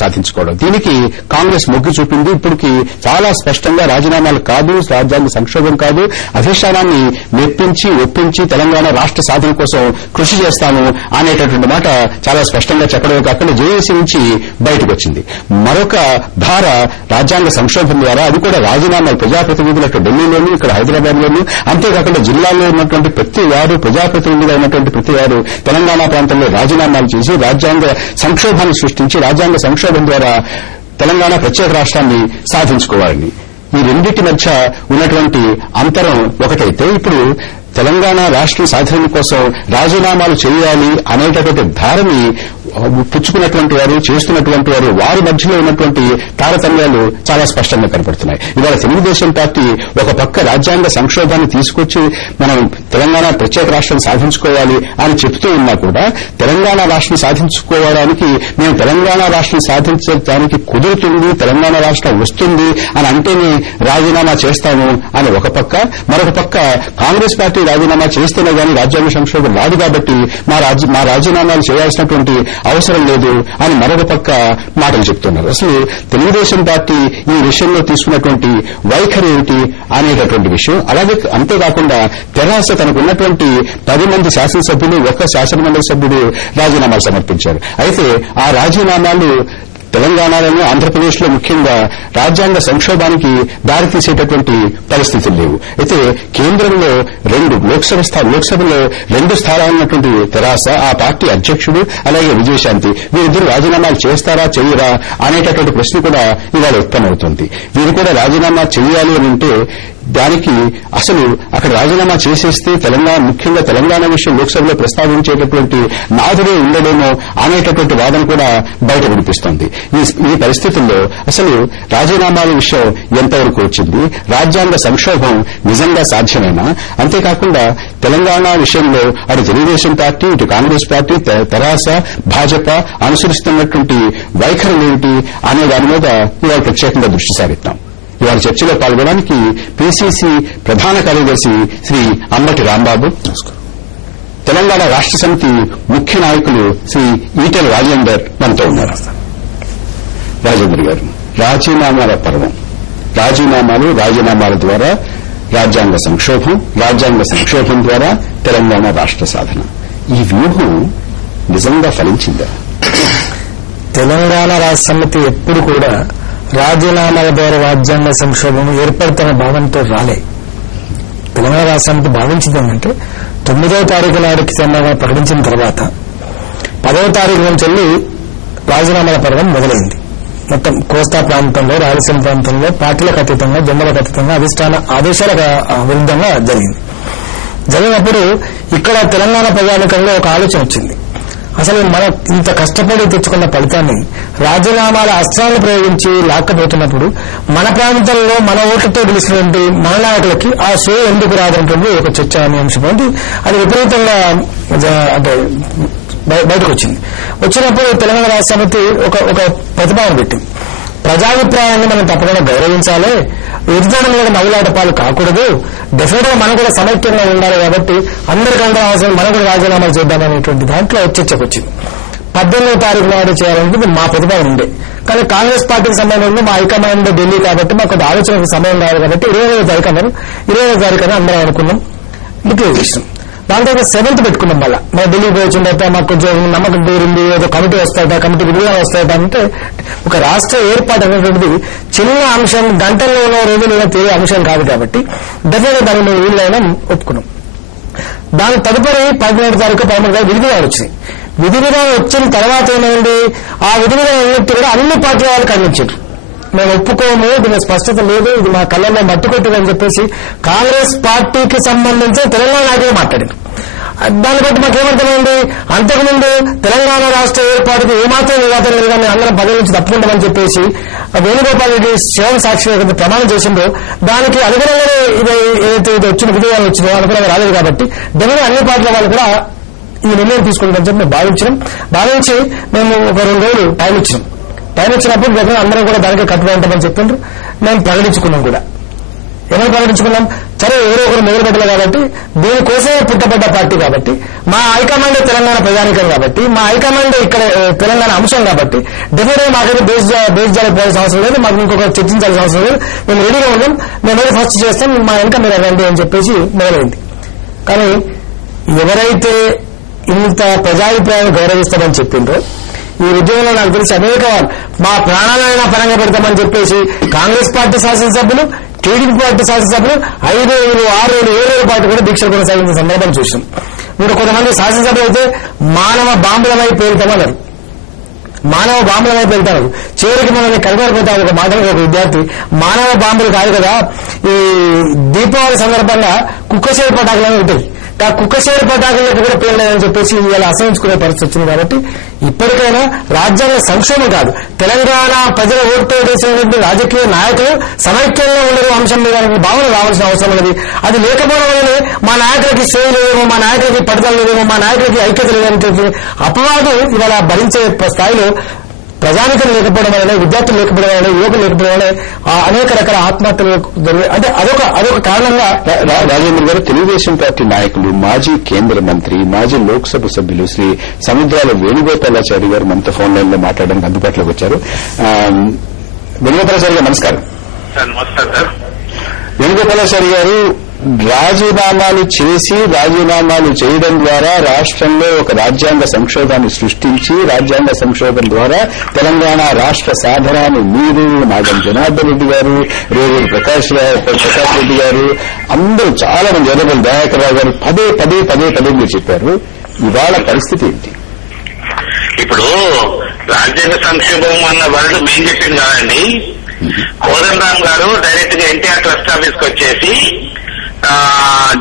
సాధించుకోవడం. దీనికి కాంగ్రెస్ మొగ్గు చూపింది. ఇప్పటికి చాలా స్పష్టంగా రాజీనామాలు కాదు, రాజ్యాంగ సంక్షోభం కాదు, అధిష్టానాన్ని మెప్పించి ఒప్పించి తెలంగాణ రాష్ట్ర సాధన కోసం కృషి చేస్తాము అనేటటువంటి మాట చాలా స్పష్టంగా చెప్పడమే కాకుండా జేఏసీ నుంచి బయటకు వచ్చింది. మరొక ధార రాజ్యాంగ సంక్షోభం ద్వారా, అది కూడా రాజీనామాలు ప్రజాప్రతినిధులు అక్కడ ఢిల్లీలోను, ఇక్కడ హైదరాబాద్ లోను, అంతేకాకుండా జిల్లాల్లో ఉన్నటువంటి ప్రతి వారు, ప్రజాప్రతినిధులుగా ఉన్నటువంటి ప్రతి వారు తెలంగాణ ప్రాంతంలో రాజీనామాలు చేసి రాజ్యాంగ సంక్షోభాన్ని సృష్టించి రాజ్యాంగ సంక్షోభం ద్వారా తెలంగాణ ప్రత్యేక రాష్ట్రాన్ని సాధించుకోవాలని, ఈ రెండింటి మధ్య ఉన్నటువంటి అంతరం ఒకటైతే, ఇప్పుడు తెలంగాణ రాష్ట్ర సాధన కోసం రాజీనామాలు చేయాలి అనేటటువంటి ధారని పుచ్చుకున్నటువంటి వారు, చేస్తున్నటువంటి వారు, వారి మధ్యలో ఉన్నటువంటి తారతమ్యాలు చాలా స్పష్టంగా కనపడుతున్నాయి. ఇవాళ తెలుగుదేశం పార్టీ ఒక పక్క రాజ్యాంగ సంక్షోభాన్ని తీసుకొచ్చి మనం తెలంగాణ ప్రత్యేక రాష్ట్రం సాధించుకోవాలి అని చెబుతూ ఉన్నా కూడా, తెలంగాణ రాష్ట్రం సాధించుకోవడానికి మేము తెలంగాణ రాష్ట్రం సాధించడానికి కుదురుతుంది, తెలంగాణ రాష్ట్రం వస్తుంది అని అంటేనే రాజీనామా చేస్తాము అని ఒక పక్క, మరొక పక్క కాంగ్రెస్ పార్టీ రాజీనామా చేస్తేనే గానీ రాజ్యాంగ సంక్షోభం రాదు కాబట్టి మా రాజీనామాలు చేయాల్సినటువంటి అవసరం లేదు అని మరొక పక్క మాటలు చెప్తున్నారు. అసలు తెలుగుదేశం పార్టీ ఈ విషయంలో తీసుకున్నటువంటి వైఖరి ఏమిటి అనేటటువంటి విషయం. అలాగే అంతేకాకుండా తెరాస తనకు ఉన్నటువంటి 10 మంది శాసనసభ్యులు, ఒక్క శాసనమండలి సభ్యుడు రాజీనామాలు సమర్పించారు. అయితే ఆ రాజీనామాలు తెలంగాణలోనూ ఆంధ్రప్రదేశ్లో ముఖ్యంగా రాజ్యాంగ సంక్షోభానికి దారితీసేటటువంటి పరిస్థితులు లేవు. అయితే కేంద్రంలో లోక్సభలో 2 స్థానాలు ఉన్నటువంటి తెరాస, ఆ పార్టీ అధ్యక్షుడు అలాగే విజయశాంతి, వీరిద్దరు రాజీనామాలు చేస్తారా చేయరా అనేటటువంటి ప్రశ్న కూడా ఇవాళ ఉత్పన్నమవుతుంది. వీరు కూడా రాజీనామా చేయాలి అని అంటే దానికి అసలు అక్కడ రాజీనామా చేసేస్తే ముఖ్యంగా తెలంగాణ విషయం లోక్సభలో ప్రస్తావించేటటువంటి నాదుడే ఉండడేమో అనేటటువంటి వాదన కూడా బయట వినిపిస్తోంది. ఈ పరిస్థితుల్లో అసలు రాజీనామాల విషయం ఎంతవరకు వచ్చింది, రాజ్యాంగ సంక్షోభం నిజంగా సాధ్యమేనా, అంతేకాకుండా తెలంగాణ విషయంలో అటు తెలుగుదేశం పార్టీ, ఇటు కాంగ్రెస్ పార్టీ, తెరాస, భాజపా అనుసరిస్తున్నటువంటి వైఖరులేంటి అనే దాని మీద ఇవాళ ప్రత్యేకంగా దృష్టి సారిద్దాం. ఇవాళ చర్చలో పాల్గొనడానికి పీసీసీ ప్రధాన కార్యదర్శి శ్రీ అంబటి రాంబాబు, తెలంగాణ రాష్ట్ర సమితి ముఖ్య నాయకులు శ్రీ ఈటెల రాజేందర్ మనతో ఉన్నారు. రాజేందర్ గారు, రాజీనామాల పర్వం, రాజీనామాల ద్వారా రాజ్యాంగ సంక్షోభం ద్వారా తెలంగాణ రాష్ట్ర సాధన, ఈ వ్యూహం నిజంగా ఫలించిందా? తెలంగాణ రాష్ట్ర సమితి ఎప్పుడు కూడా రాజీనామాల ద్వారా రాజ్యాంగ సంక్షోభం ఏర్పడుతున్న భావంతో రాలే. తెలంగాణ రాష్ట్ర సమితి భావించింది ఏంటంటే 9వ తారీఖు నాటికి ప్రకటించిన తర్వాత 10వ తారీఖు నుంచి రాజీనామాల పర్వం మొదలైంది. మొత్తం కోస్తా ప్రాంతంలో, రాయలసీమ ప్రాంతంలో పార్టీలకు అతీతంగా, జెండాలకు అతీతంగా అధిష్టాన ఆదేశాల విరుద్ధంగా జరిగినప్పుడు ఇక్కడ తెలంగాణ ప్రజానికంలో ఒక ఆలోచన వచ్చింది. అసలు మనం ఇంత కష్టపడి తెచ్చుకున్న ఫలితాన్ని రాజీనామాల అస్త్రాలను ప్రయోగించి లాక్కపోతున్నప్పుడు మన ప్రాంతంలో మన ఓట్లతో గెలిచినటువంటి మన నాయకులకి ఆ షో ఎందుకు రాదంటుంది ఒక చర్చానీయాంశం. అది విపరీతంగా అంటే బయటకు వచ్చినప్పుడు తెలంగాణ రాష్ట్ర సమితి ఒక ప్రతిపాదన పెట్టింది. ప్రజాభిప్రాయాన్ని మనం తప్పకుండా గౌరవించాలి, ఎదుగుదల మీద మహిళాటపాలు కాకూడదు, డెఫినెట్ గా మనం కూడా సమైక్యంగా ఉండాలి, కాబట్టి అందరికంటే అవసరం మనం కూడా రాజీనామాలు చేద్దామనేటువంటి దాంట్లో చర్చకు వచ్చింది. 18వ తారీఖు నాడు చేయాలనుకుంటే మా ప్రతిపాదన ఉండే, కానీ కాంగ్రెస్ పార్టీకి సంబంధించి మా హైకమాండ్ ఢిల్లీ కాబట్టి మాకు కొంత ఆలోచనకు సమయం కావాలి కాబట్టి 20వ తారీఖు అందరం అనుకున్నాం, డిక్లేర్ చేసినాం. దాని తర్వాత 7th పెట్టుకున్నాం. మళ్ళీ మన ఢిల్లీ పోయి వచ్చిన తర్వాత మాకు కొంచెం నమ్మకం పేరింది, ఏదో కమిటీ వస్తాయట, కమిటీ విడుదల వస్తాయట అంటే ఒక రాష్ట్ర ఏర్పాటు అనేటువంటిది చిన్న అంశం, గంటల్లో రోజుల్లో తేలే అంశం కాదు కాబట్టి డెఫినెట్ దాన్ని మేము వీళ్ళైనా ఒప్పుకున్నాం. దాని తదుపరి 17వ తారీఖు 13వ తారీఖు విధి విధానం వచ్చింది. విధి విధానం వచ్చిన తర్వాత ఏమైంది, ఆ విధి విధానం కూడా అన్ని పార్టీల వాళ్ళు ఖండించారు. మేము ఒప్పుకోము, దీని స్పష్టత లేదు, ఇది మా కళ్ళల్లో మట్టి కొట్టిందని చెప్పేసి కాంగ్రెస్ పార్టీకి సంబంధించిన తెలంగాణ నాయకులు మాట్లాడారు. దాన్ని బట్టి మాకేమర్థమైంది, అంతకుముందు తెలంగాణ రాష్ట్ర ఏర్పాటుకు ఏమాత్రం వివాదం లేదని అందరం పదవి నుంచి తప్పుకుంటామని చెప్పేసి వేణుగోపాల్ రెడ్డి శివం సాక్షి ప్రమాణం చేసిందో దానికి అనుగుణంగానే ఏదైతే ఇది వచ్చిన విధానాలు వచ్చిందో అనుగుణంగా రాలేదు. కాబట్టి డెఫినెట్ అన్ని పార్టీల వాళ్ళు కూడా ఈ నిర్ణయం తీసుకుంటామని చెప్పి మేము భావించి మేము ఒక 2 రోజులు టైం ఇచ్చినప్పుడు దగ్గర అందరం కూడా దానికి కట్టుబడి ఉంటామని చెప్పిండ్రు. మేము ప్రకటించుకున్నాం కూడా. ఏమని ప్రకటించుకున్నాం? సరే ఎవరో ఒకరు మొదలుపెట్టాలి కాబట్టి, దీనికోసమే పుట్టబడ్డ పార్టీ కాబట్టి, మా హైకమాండ్ తెలంగాణ ప్రజానికం కాబట్టి, మా హైకమాండ్ ఇక్కడ తెలంగాణ అంశం కాబట్టి డెఫినెట్ గా మాకైతే బేస్ జరగకపోవాల్సిన అవసరం లేదు, మాకు ఇంకొక చర్చించాల్సిన అవసరం లేదు, మేము రెడీగా ఉన్నాం, మేము ఫస్ట్ చేస్తాం, మా వెనక మీరు రండి అని చెప్పేసి మొదలైంది. కానీ ఎవరైతే ఇంత ప్రజాభిప్రాయాన్ని గౌరవిస్తామని చెప్పిండ్రో ఈ ఉద్యమంలో నాకు తెలిసి అనేక మా ప్రాణాలైనా పరంగా పెడతామని చెప్పేసి కాంగ్రెస్ పార్టీ శాసనసభ్యులు, టీడీపీ పార్టీ శాసనసభ్యులు 5 రోజులు 6 రోజులు 7 రోజుల పాటు కూడా దీక్షలు కొనసాగించిన సందర్భం చూసాం. ఇంకా కొంతమంది శాసనసభ్యులు అయితే మానవ బాంబులమై పేలుతామన్నారు. మానవ బాంబులమై పేలుతారు. చివరికి మనల్ని కలగకపోతాం. ఒక మాట ఒక విద్యార్థి, మానవ బాంబులు కాదు కదా, ఈ దీపావళి సందర్భంగా కుక్కశేరు పటాకులని ఉంటాయి, ఆ కుక్కశేరు పటాకులకు కూడా పేర్లేదని చెప్పేసి ఇలా అసహించుకునే పరిస్థితి వచ్చింది. కాబట్టి ఇప్పటికైనా రాజ్యాంగ సంక్షోభం కాదు, తెలంగాణ ప్రజల ఓటుతో వేసినటువంటి రాజకీయ నాయకులు సమైక్యంలో ఉండరు అంశం మీద భావన రావాల్సిన అవసరం ఉన్నది. అది లేకపోవడం వల్లనే మా నాయకులకి సేవ లేదేమో, మా నాయకులకి పట్టుదల లేదేమో, మా నాయకులకి ఐక్యత లేదని అపవాదు ఇవాళ భరించే స్థాయిలో ప్రజానికం లేకపోవడం వల్ల, విద్యార్థులు లేకపోవడం వల్ల, యువకులు లేకపోవడం వల్ల అనేక రకాల ఆత్మహత్యలు అంటే అదొక కారణంగా. రాజేంద్ర గారు, తెలుగుదేశం పార్టీ నాయకులు, మాజీ కేంద్ర మంత్రి, మాజీ లోక్సభ సభ్యులు శ్రీ సముద్రాల వేణుగోపాలాచారి గారు మనతో ఫోన్ లైన్ లో మాట్లాడడానికి అందుబాటులోకి వచ్చారు. వేణుగోపాలాచారి గారు నమస్కారం. వేణుగోపాలాచారి గారు, రాజీనామాలు చేయడం ద్వారా రాష్ట్రంలో ఒక రాజ్యాంగ సంక్షోభాన్ని సృష్టించి, రాజ్యాంగ సంక్షోభం ద్వారా తెలంగాణ రాష్ట్ర సాధనాన్ని మీరు, నాగం జనార్దన్ రెడ్డి గారు, రేవూరి ప్రకాష్ రెడ్డి గారు, అందరూ చాలా మంది, ఎర్రబెల్లి దయాకర్ రావు గారు పదే మీరు చెప్పారు. ఇవాళ పరిస్థితి ఏంటి? ఇప్పుడు రాజ్యాంగ సంక్షోభం అన్న వర్డ్ మేం చెప్పింది కాదండి. కోదండరామ్ గారు డైరెక్ట్ గా ఎన్టీఆర్ ట్రస్ట్ ఆఫీస్ కి వచ్చేసి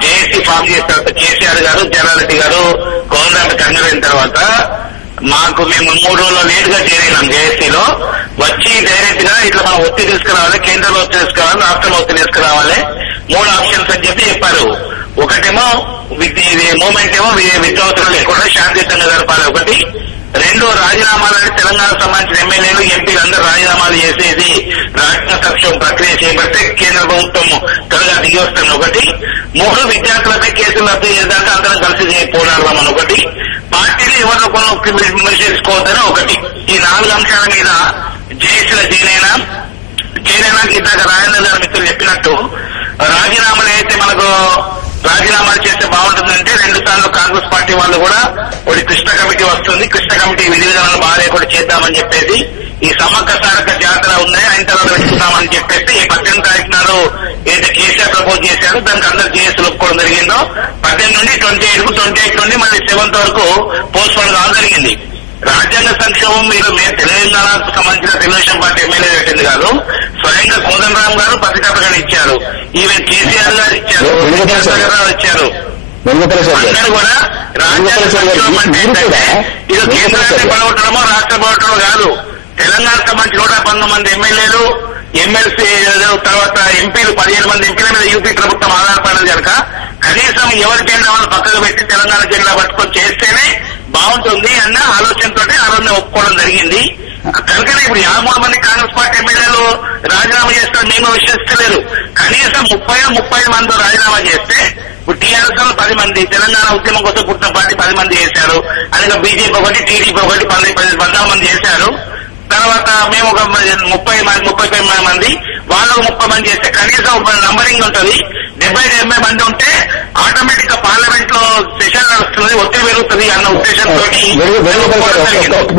జేఏసీ ఫామ్ చేసిన తర్వాత కేసీఆర్ గారు, జనారెడ్డి గారు కోదండరామ్ కన్వీనర్ అయిన తర్వాత మేము 3 రోజులు లేట్ గా చేరినాం జేఏసీలో. వచ్చి డైరెక్ట్ గా ఇట్లా మనం ఒత్తిడి తీసుకురావాలి, కేంద్రంలో ఒత్తిడి తీసుకురావాలి, రాష్ట్రంలో ఒత్తిడి తీసుకురావాలి, 3 ఆప్షన్స్ అని చెప్పారు. ఒకటేమో మూమెంట్ ఏమో విద్యావతులు లేకుండా శాంతియుతంగా జరపాలి ఒకటి. 2 రాజీనామాలని తెలంగాణకు సంబంధించిన ఎమ్మెల్యేలు, ఎంపీలు అందరూ రాజీనామాలు చేసేసి రాష్ట్ర సంక్షోభం ప్రక్రియ చేపడితే కేంద్ర ప్రభుత్వం త్వరగా దిగి వస్తుంది ఒకటి. 3 విద్యార్థులపై కేసులు రద్దు చేద్దాంటే అందరం కలిసి పోరాడదామని ఒకటి. పార్టీలు ఎవరిలో కొన్ని విమర్శించుకోవద్దని ఒకటి. ఈ 4 అంశాల మీద జేఏసీల జైనైనాకి ఇందాక రాజేంద్ర గారు మిత్రులు చెప్పినట్టు రాజీనామాలు అయితే మనకు రాజీనామాలు చేస్తే బాగుంటుందంటే 2 సార్లు కాంగ్రెస్ పార్టీ వాళ్ళు కూడా ఒకటి కృష్ణ కమిటీ వస్తుంది, కృష్ణ కమిటీ విధి విధానాలు బాగా కూడా చేద్దామని చెప్పేసి ఈ సమ్మక్క సారక్క జాతర ఉన్నాయి అయిన తర్వాత పెట్టుకుందామని చెప్పేసి ఈ 18 తారీఖు నాడు ఏదైతే కేసీఆర్ ప్రపోజ్ చేశారో దానికి అందరు జేఏసీలు ఒప్పుకోవడం జరిగిందో 18 నుండి 28 నుండి మళ్ళీ 7th వరకు పోస్ట్ పోన్ కావడం జరిగింది. రాజ్యాంగ సంక్షోభం మీరు తెలంగాణకు సంబంధించిన తెలుగుదేశం పార్టీ ఎమ్మెల్యే పెట్టింది కాదు, స్వయంగా కోదండరామ్ గారు పత్రికాపగా ఇచ్చారు, ఈవెన్ కేసీఆర్ గారు ఇచ్చారు, గారు ఇచ్చారు. అందరూ కూడా రాజ్యాంగ సంక్షోభం అంటే ఏంటంటే ఇది కేంద్రాన్ని పడగొట్టడమో రాష్ట్ర పడగొట్టడమో కాదు. తెలంగాణకు సంబంధించి 119 ఎమ్మెల్యేలు, ఎమ్మెల్సీ తర్వాత ఎంపీలు 15 మంది ఎంపీల మీద యూపీ ప్రభుత్వం ఆధారపడదు కనుక కనీసం ఎవరి జెండా వాళ్ళు పక్కకు పెట్టి తెలంగాణ జెండా పట్టుకొని చేస్తేనే బాగుంటుంది అన్న ఆలోచనతో ఆ రోజున ఒప్పుకోవడం జరిగింది. కనుకనే ఇప్పుడు 53 మంది కాంగ్రెస్ పార్టీ ఎమ్మెల్యేలు రాజీనామా చేస్తారని మేము విశ్వసిస్తలేదు. కనీసం 30-35 మంది రాజీనామా చేస్తే ఇప్పుడు టీఆర్ఎస్ 10 మంది, తెలంగాణ ఉద్యమం కోసం పుట్టిన పార్టీ 10 మంది చేశారు, అలాగే బీజేపీ ఒకటి, టీడీపీ ఒకటి 14 మంది చేశారు. తర్వాత మేము ఒక 35 మంది, వాళ్ళకు 30 మంది చేస్తే కనీసం నంబరింగ్ ఉంటుంది. 70-80 మంది ఉంటే ఆటోమేటిక్ గా పార్లమెంట్ లో సెషన్ నడుస్తుంది, ఒత్తిడి పెరుగుతుంది అన్న ఉద్దేశంతో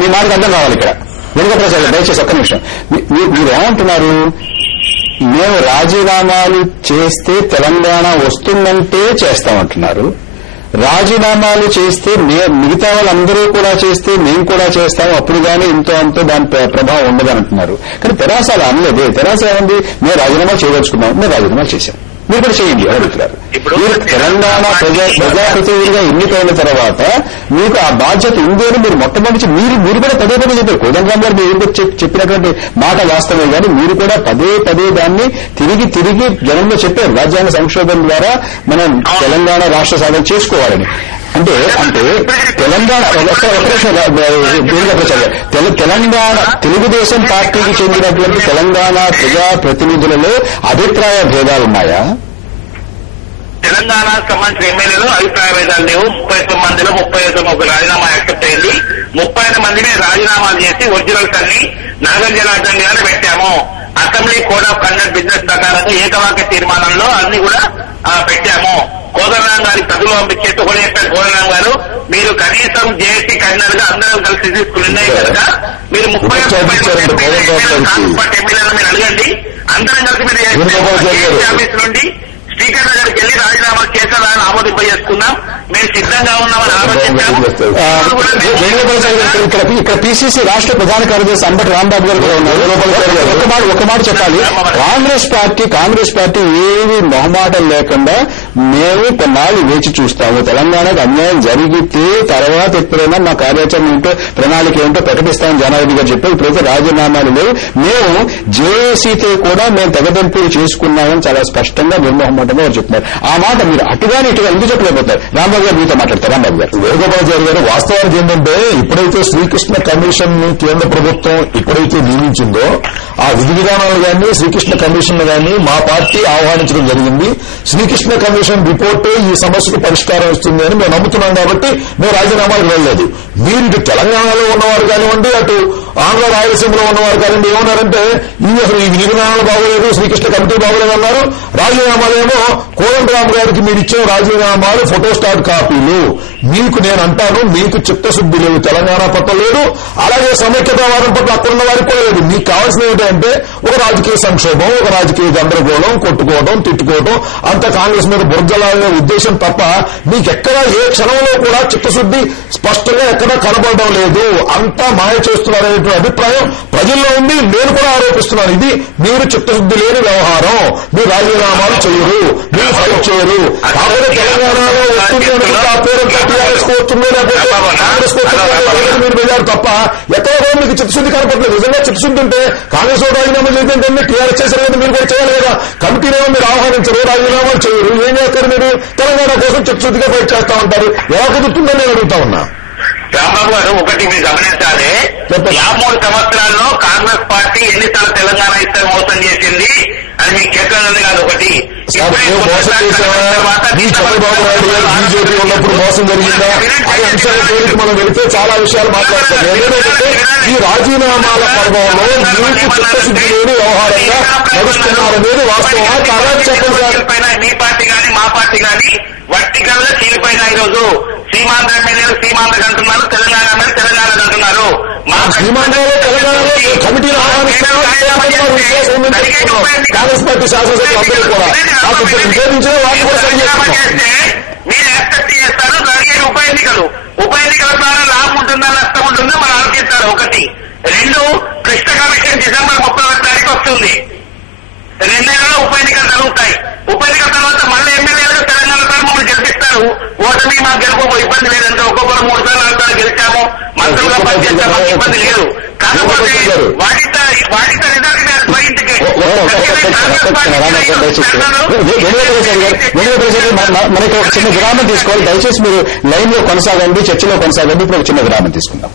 మీ మాట అర్థం కావాలి. ఇక్కడ వెంకటప్రసాద్ దయచేసి ఒక్క నిమిషం, మీరు ఏమంటున్నారు? మేము రాజీనామాలు చేస్తే తెలంగాణ వస్తుందంటే చేస్తామంటున్నారు, రాజీనామాలు చేస్తే మిగతా వాళ్ళందరూ కూడా చేస్తే మేము కూడా చేస్తాము, అప్పుడు కానీ అంతో దాని ప్రభావం ఉండదంటున్నారు. కానీ తెరాస అలా అనలేదే. తెరాస ఏముంది, మేము రాజీనామా చేయదలుచుకున్నాం, మేము రాజీనామా చేశాం, మీరు కూడా చేయండి అడుగుతున్నారు. మీరు తెలంగాణ ప్రజాప్రతినిధిగా ఎన్నికైన తర్వాత మీకు ఆ బాధ్యత ఉంది అని మీరు మొట్టమొదటి మీరు కూడా పదే చెప్పారు. కోదండరామ్ గారు మీరు చెప్పినటువంటి మాట వాస్తవమే, కానీ మీరు కూడా పదే దాన్ని తిరిగి జనంలో చెప్పారు. రాజ్యాంగ సంక్షోభం ద్వారా మనం తెలంగాణ రాష్ట్ర సాధన చేసుకోవాలని. అంటే తెలంగాణ తెలంగాణ తెలుగుదేశం పార్టీకి చెందినటువంటి తెలంగాణ ప్రజా ప్రతినిధులలో అభిప్రాయ భేదాలున్నాయా? తెలంగాణ సంబంధించిన ఎమ్మెల్యేలు అభిప్రాయ భేదాలు లేవు. 39 మందిలో 35 రాజీనామా యాక్సెప్ట్ అయింది. 35 మందిని రాజీనామాలు చేసి ఒరిజినల్స్ అన్ని నాగర్ జనార్దన్ గారు పెట్టాము. Assembly code of conduct business ప్రకారంగా ఏకవాక్య తీర్మానంలో అన్ని కూడా పెట్టాము. కోదండరాం గారి ప్రజలు పంపించేసి కూడా చెప్పారు. కోదండరాం గారు మీరు కనీసం జేఏసీ కన్వీనర్ గా అందరం కలిసి తీసుకున్నాయి కనుక మీరు 30 కాంగ్రెస్ పార్టీ ఎమ్మెల్యేలను మీరు అడగండి. అందరం కలిసి మీరు ఆఫీస్ నుండి స్పీకర్ దగ్గరికి వెళ్లి రాజీనామా చేశారని ఆమోదింపజేసుకున్నాం. మేము సిద్ధంగా ఉన్నామని ఆలోచించాము. ఇక్కడ పిసిసి రాష్ట్ర ప్రధాన కార్యదర్శి అంబటి రాంబాబు గారు కూడా ఉన్నారు. ఒక మాట చెప్పాలి, కాంగ్రెస్ పార్టీ ఏవి మొహమాటం లేకుండా మేము కొన్నాళ్ళు వేచి చూస్తాము. తెలంగాణకు అన్యాయం జరిగితే తర్వాత ఎప్పుడైనా మా కార్యాచరణ ఏంటో ప్రణాళిక ఏంటో ప్రకటిస్తామని జనారెడ్డి గారు చెప్పారు. ఇప్పుడైతే రాజీనామాలు లేవు. మేము జేఏసీతో కూడా మేము తెగదెంపులు చేసుకున్నామని చాలా స్పష్టంగా నిర్మోహమాటంగా వారు చెప్తున్నారు. ఆ మాట మీరు అటుగానే ఇటుగా ఎందుకు చెప్పలేకపోతారు? రాంబాబు గారు మీతో మాట్లాడతారు. రాంబాబు గారు. వేణుగోపాల్ గారు వాస్తవానికి ఏంటంటే ఇప్పుడైతే శ్రీకృష్ణ కమిషన్ ని కేంద్ర ప్రభుత్వం ఇప్పుడైతే నియమించిందో ఆ విధి విధానాలు కానీ శ్రీకృష్ణ కమిషన్ కానీ మా పార్టీ ఆహ్వానించడం జరిగింది. శ్రీకృష్ణ కమిషన్ రిపోర్టే ఈ సమస్యకు పరిష్కారం ఇస్తుంది అని మేము నమ్ముతున్నాం కాబట్టి మేము రాజీనామాలకు వెళ్ళలేదు. మీరు ఇటు తెలంగాణలో ఉన్నవారు కానివ్వండి, అటు ఆంధ్ర రాయలసీమలో ఉన్నవారు కానివ్వండి ఏమన్నారంటే అసలు ఈ విధి విధానాలు బాగోలేదు, శ్రీకృష్ణ కమిటీ బాగోలేదు అన్నారు. రాజీనామాలేమో కోదండరాం గారికి మీరు ఇచ్చిన రాజీనామాలు ఫోటోస్టాట్ కాపీలు. మీకు నేను అంటాను, మీకు చిత్తశుద్ధి లేదు, తెలంగాణ పట్ల లేదు, అలాగే సమైక్యతావాదం పట్ల అక్కడున్న వారికి కూడా లేదు. మీకు కావాల్సిన ఏంటంటే ఒక రాజకీయ సంక్షోభం, ఒక రాజకీయ గందరగోళం, కొట్టుకోవడం, తిట్టుకోవడం, అంత కాంగ్రెస్ మీద బురదలాలనే ఉద్దేశం తప్ప మీకెక్కడా ఏ క్షణంలో కూడా చిత్తశుద్ధి స్పష్టంగా ఎక్కడా కనబడడం లేదు. అంతా మాయ చేస్తున్నారనే అభిప్రాయం ప్రజల్లో ఉంది. నేను కూడా ఆరోపిస్తున్నాను. ఇది మీరు చిత్తశుద్ధి లేని వ్యవహారం. మీరు రాజీనామాలు చేయరు, మీరు ఫైట్ చేయరు. కాకపోతే తెలంగాణలో వస్తుంది అనుకుంటే ఆ పేరంతా టీఆర్ఎస్ వస్తుందో లేకపోతే కాంగ్రెస్ మీరు వెళ్ళారు తప్ప ఎక్కడో మీకు చిత్తశుద్ధి కనపడలేదు. నిజంగా చిత్తశుద్ధి ఉంటే కాంగ్రెస్ రాజీనామా చేద్దంటే టీఆర్ఎస్ చేశారు కదా, మీరు కూడా చేయాలి కదా. కమిటీనేమో మీరు ఆహ్వానించరు, రాజీనామాలు చేయరు. ఏం చేస్తారు మీరు? తెలంగాణ కోసం చిత్తశుద్ధిగా ఫైట్ చేస్తా ఉంటారు. ఎలా కుదురుతుందని నేను అడుగుతా ఉన్నా. రాంబాబు గారు, ఒకటి మీరు గమనించాలి, 53 సంవత్సరాల్లో కాంగ్రెస్ పార్టీ ఎన్నిసార్లు తెలంగాణ ఇస్తే మోసం చేసింది అని మీకు చెప్పాలని కాదు. ఒకటి చంద్రబాబు నాయుడు గారు బీజేపీ ఉన్నప్పుడు మోసం జరిగిందా అనే అంశాల పేరుకి మనం వెళితే చాలా విషయాలు మాట్లాడతాం. ఏంటంటే ఈ రాజీనామాల పర్వంలో మీకు చిత్తశుద్ధి లేని వ్యవహారంగా నడుస్తున్నారనేది వాస్తవం. తర్వాత చెప్పండి సార్. మీ పార్టీ కానీ మా పార్టీ కానీ వర్టికల్ గా చీలిపోయిన ఈరోజు సీమాంధ్ర ఎమ్మెల్యేలు సీమాంధ్రకి అంటున్నారు, తెలంగాణ ఎమ్మెల్యే తెలంగాణకు అంటున్నారు. సీమాంధ్రలో తెలంగాణలో కమిటీలు కాంగ్రెస్ పార్టీ శాసనసభ్యులు అందరూ కూడా నిషేధించిన వాళ్ళు కూడా మీరు యాక్సెప్ట్ చేస్తారు. జరిగే ఉప ఎన్నికల ద్వారా లాభం ఉంటుందా నష్టం ఉంటుందా మనం ఆలోచిస్తారు. ఒకటి. 2, కృష్ణ కమిషన్ డిసెంబర్ 31వ తారీఖు వస్తుంది. 2 నెలల్లో ఉప ఎన్నికలు జరుగుతాయి. ఉప ఎన్నికల తర్వాత మళ్ళీ ఎమ్మెల్యేలు తెలంగాణ తరఫున గెలిపిస్తారు. ఓటమి మాకు గెలుపు ఇబ్బంది లేదంటే ఒక్కొక్కరు 3 సార్లు 4 సార్లు గెలిచాము, మంత్రులుగా పనిచేస్తాము, ఇబ్బంది లేదు. కాకపోతే వాటితో మనకి ఒక చిన్న విరామం తీసుకోవాలి. దయచేసి మీరు లైన్ లో కొనసాగండి, చర్చలో కొనసాగండి. ఇప్పుడు ఒక చిన్న విరామం తీసుకుందాం.